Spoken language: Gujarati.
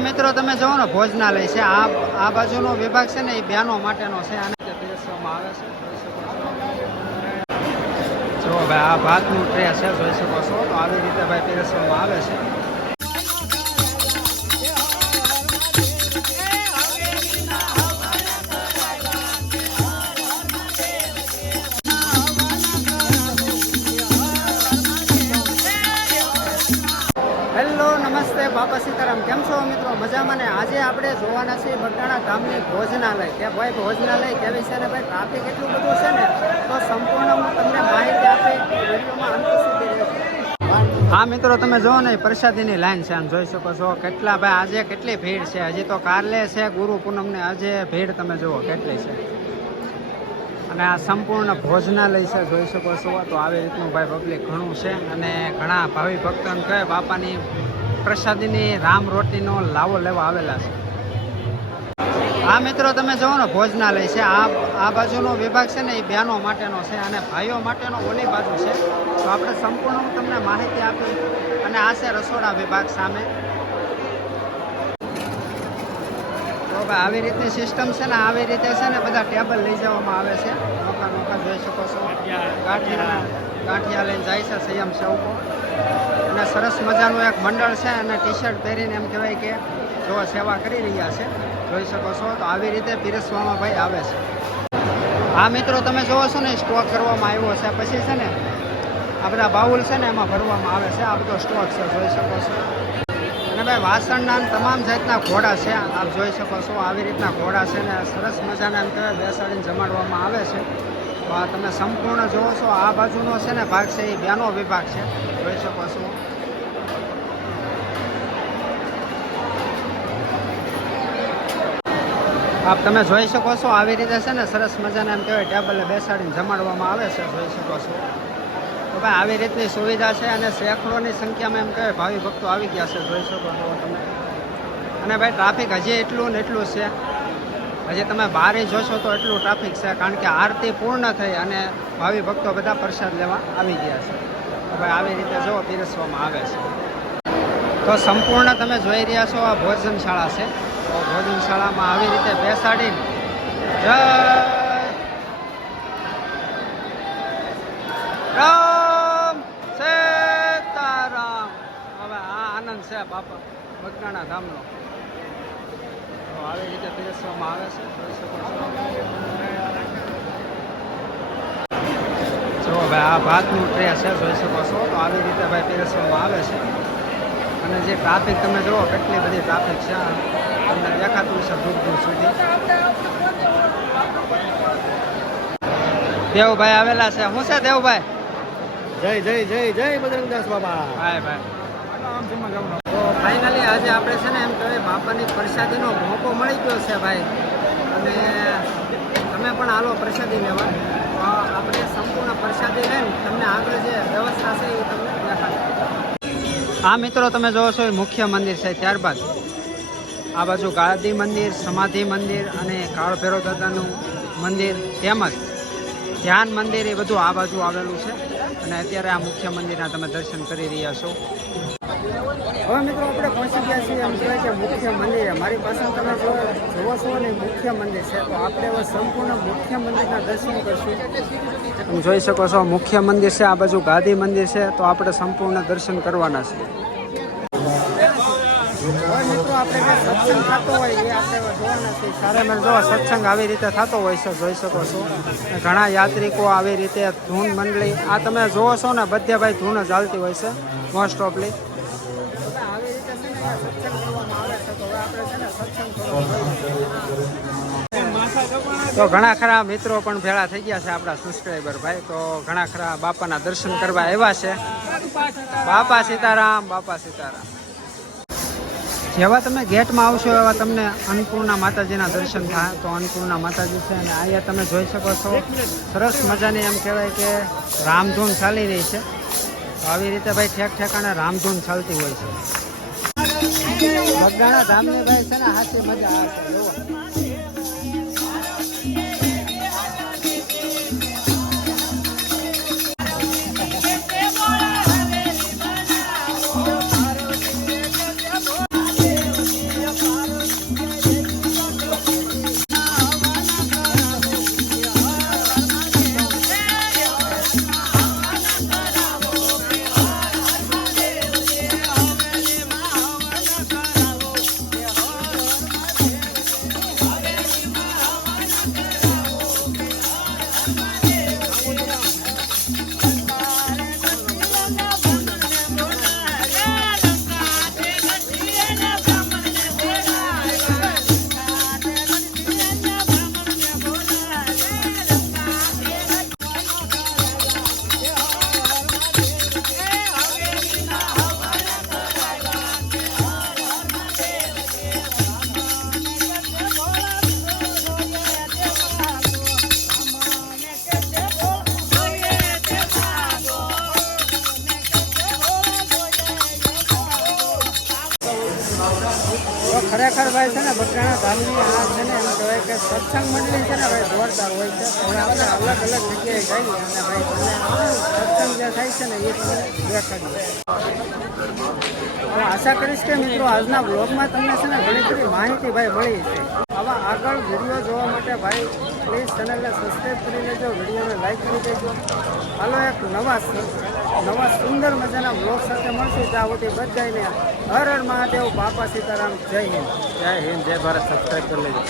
આ મિત્રો, તમે જુઓ ને, ભોજનાલય છે. આ આ બાજુનો વિભાગ છે ને, એ બહેનો માટેનો છે. આને જે પીરસવામાં આવે છે. જો ભાઈ, આ ભાતનું ટ્રે છે, જોઈ શકો છો. તો આવી રીતે ભાઈ પીરસવામાં આવે છે. બાપા સીતારામ કેમ છો મિત્રો? મજામાં ને? આજે આપણે જોવાના છીએ બગડાણા ગામની ભોજનાલય. કે ભાઈ, ભોજનાલય કેવી છે ને ભાઈ? ટ્રાફિક એટલું બધું છે ને, તો સંપૂર્ણ હું તમને માહિતી આપી વિડીયોમાં અંત હા મિત્રો, તમે જુઓ ને પ્રસાદીની લાઈન છે, આમ જોઈ શકો છો. કેટલા ભાઈ, આજે કેટલી ભીડ છે? હજી તો કાલે છે ગુરુ પૂનમને, આજે ભીડ તમે જુઓ કેટલી છે. અને આ સંપૂર્ણ ભોજનાલય છે, જોઈ શકો છો. તો આવી રીતનું ભાઈ પબ્લિક ઘણું છે. અને ઘણા ભાવિ ભક્તોને કહે, બાપાની પ્રસાદીની રામ રોટીનો લાવો લેવા આવેલા છે. આ મિત્રો, તમે જુઓ ને, ભોજનાલય છે. આ આ બાજુનો વિભાગ છે ને, એ બહેનો માટેનો છે અને ભાઈઓ માટેનો ઓલી બાજુ છે. તો આપણે સંપૂર્ણ તમને માહિતી આપી અને આ છે રસોડા વિભાગ સામે. તો ભાઈ આવી રીતની સિસ્ટમ છે ને, આવી રીતે છે ને, બધા ટેબલ લઈ જવામાં આવે છે. નોખા નોખા જોઈ શકો છો. ગાંઠિયા ગાંઠિયા લઈને જાય છે, સંયમ સેવકો અને સરસ મજાનું એક મંડળ છે અને ટી શર્ટ પહેરીને એમ કહેવાય કે જો સેવા કરી રહ્યા છે, જોઈ શકો છો, તો આવી રીતે પીરસવામાં ભાઈ આવે છે. આ મિત્રો, તમે જોવો છો ને, સ્ટોક કરવામાં આવ્યો છે. પછી છે ને આ બધા બાઉલ છે ને, એમાં ભરવામાં આવે છે. આ બધો સ્ટોક છે, જોઈ શકો છો. અને ભાઈ, વાસણના તમામ જાતના ઘોડા છે. આપ જોઈ શકો છો, આવી રીતના ઘોડા છે ને, સરસ મજાના એમ કહેવાય, બેસાડીને જમાડવામાં આવે છે. તો તમે સંપૂર્ણ જોવો છો. આ બાજુનો છે ને ભાગ છે એ બેનો વિભાગ છે. જોઈ શકો છો. આપ તમે જોઈ શકો છો આવી રીતે છે ને સરસ મજાના એમ કહેવાય ટેબલે બેસાડીને જમાડવામાં આવે છે. જોઈ શકો છો. તો ભાઈ આવી રીતની સુવિધા છે અને સેંકડોની સંખ્યામાં એમ કહેવાય ભાવિ ભક્તો આવી ગયા છે. જોઈ શકો છો તમે. અને ભાઈ ટ્રાફિક હજી એટલું ને એટલું છે. હજી તમે બહારે જોશો તો એટલું ટ્રાફિક છે, કારણ કે આરતી પૂર્ણ થઈ અને ભાવિ ભક્તો બધા પ્રસાદ લેવા આવી ગયા છે. ભાઈ આવી રીતે જો પીરસવામાં આવે છે. તો સંપૂર્ણ તમે જોઈ રહ્યા છો આ ભોજનશાળા છે. તો ભોજનશાળામાં આવી રીતે બેસાડીને જય રામ સીતારામ. હવે આ આનંદ છે બાપા બગડાણા ધામનો. તો આવી રીતે પીરસવામાં આવે છે. જો ભાઈ આ ભાતનું ટ્રે છે જોઈ શકો છો તો આવી રીતે ભાઈ પીરસવામાં આવે છે. અને જે ટ્રાફિક તમે જુઓ કેટલી બધી ટ્રાફિક છે તમને દેખાતું છે દૂર દૂર સુધી. દેવભાઈ આવેલા છે. શું છે દેવભાઈ? જય જય જય જય બજરંગદાસ બાબા. ભાઈ ભાઈ. ફાઇનલી આજે આપણે છે ને એમ કહેવાય બાપાની પ્રસાદીનો મોકો મળી ગયો છે ભાઈ. અને તમે પણ આલો પ્રસાદી લેવા. આપણે સંપૂર્ણ પ્રસાદી લઈને તમને આગળ જે વ્યવસ્થા છે એ તમને દેખાડે આ મિત્રો, તમે જોવો છો એ મુખ્ય મંદિર છે. ત્યારબાદ આ બાજુ ગાદી મંદિર, સમાધિ મંદિર અને કાળભેરો દાદાનું મંદિર તેમજ ધ્યાન મંદિર એ બધું આ બાજુ આવેલું છે. અને અત્યારે આ મુખ્ય મંદિરના તમે દર્શન કરી રહ્યા છો. હવે મિત્રો આપણે પહોંચી ગયા છીએ એમ કહેવાય કે મુખ્ય મંદિર. મારી પાસે તમે જો જોવો છો ને મુખ્ય મંદિર છે. તો આપણે હવે સંપૂર્ણ મુખ્ય મંદિરના દર્શન કરશું. તમે જોઈ શકો છો મુખ્ય મંદિર છે આ બાજુ ગાદી મંદિર છે તો આપણે સંપૂર્ણ દર્શન કરવાના છે. મિત્રો આપણે સત્સંગ થતો હોય એ આપણે જોવાના છીએ. સારા મેં જો સત્સંગ આવી રીતે થતો હોય છે જોઈ શકો છો. ઘણા યાત્રિકો આવી રીતે ધૂન મંડળી આ તમે જોવો છો ને બધે ભાઈ ધૂન જ હાલતી હોય છે મોસ્ટ ઓફલી તો ઘણા ખરા મિત્રો પણ ભેળા થઈ ગયા છે આપણા સબસ્ક્રાઈબર ભાઈ. તો ઘણા ખરા બાપાના દર્શન કરવા આવ્યા છે. બાપા સીતારામ બાપા સીતારામ. જેવા તમે ગેટમાં આવશો એવા તમને અન્નપૂર્ણા માતાજીના દર્શન થાય. તો અન્નપૂર્ણા માતાજી છે અને અહીંયા તમે જોઈ શકો છો, સરસ મજાની એમ કહેવાય કે રામધૂન ચાલી રહી છે. તો આવી રીતે ભાઈ ઠેક ઠેકાણે રામધૂન ચાલતી હોય છે. બગડાણા ધામને ભાઈ છે ને હાથે મજા આવે જોવો. ખરેખર ભાઈ છે ને બકરાણા ધામની આ છે ને, એમ કહેવાય કે સત્સંગ મંડળી છે ને, ભાઈ, જોરદાર હોય છે હવે આપણે અલગ અલગ જગ્યાએ જઈએ અને ભાઈ તમને સત્સંગ જે થાય છે ને, એ તમને દેખાડીએ આશા કરીશ કે મિત્રો, આજના બ્લોગમાં તમને છે ને ઘણી બધી માહિતી ભાઈ મળી છે આવા આગળ વીડિયો જોવા માટે ભાઈ પ્લીઝ ચેનલને સબસ્ક્રાઈબ કરી લેજો. વિડીયોને લાઈક કરી દેજો. હાલો, એક નવા નવા સુંદર મજાના બ્લોગ સાથે મળશું. ત્યાં સુધી બધાને હર હર મહાદેવ, બાપા સીતારામ, જય હિન્દ. જય હિન્દ, જય ભારત. સબસ્ક્રાઈબ કરી લેજો.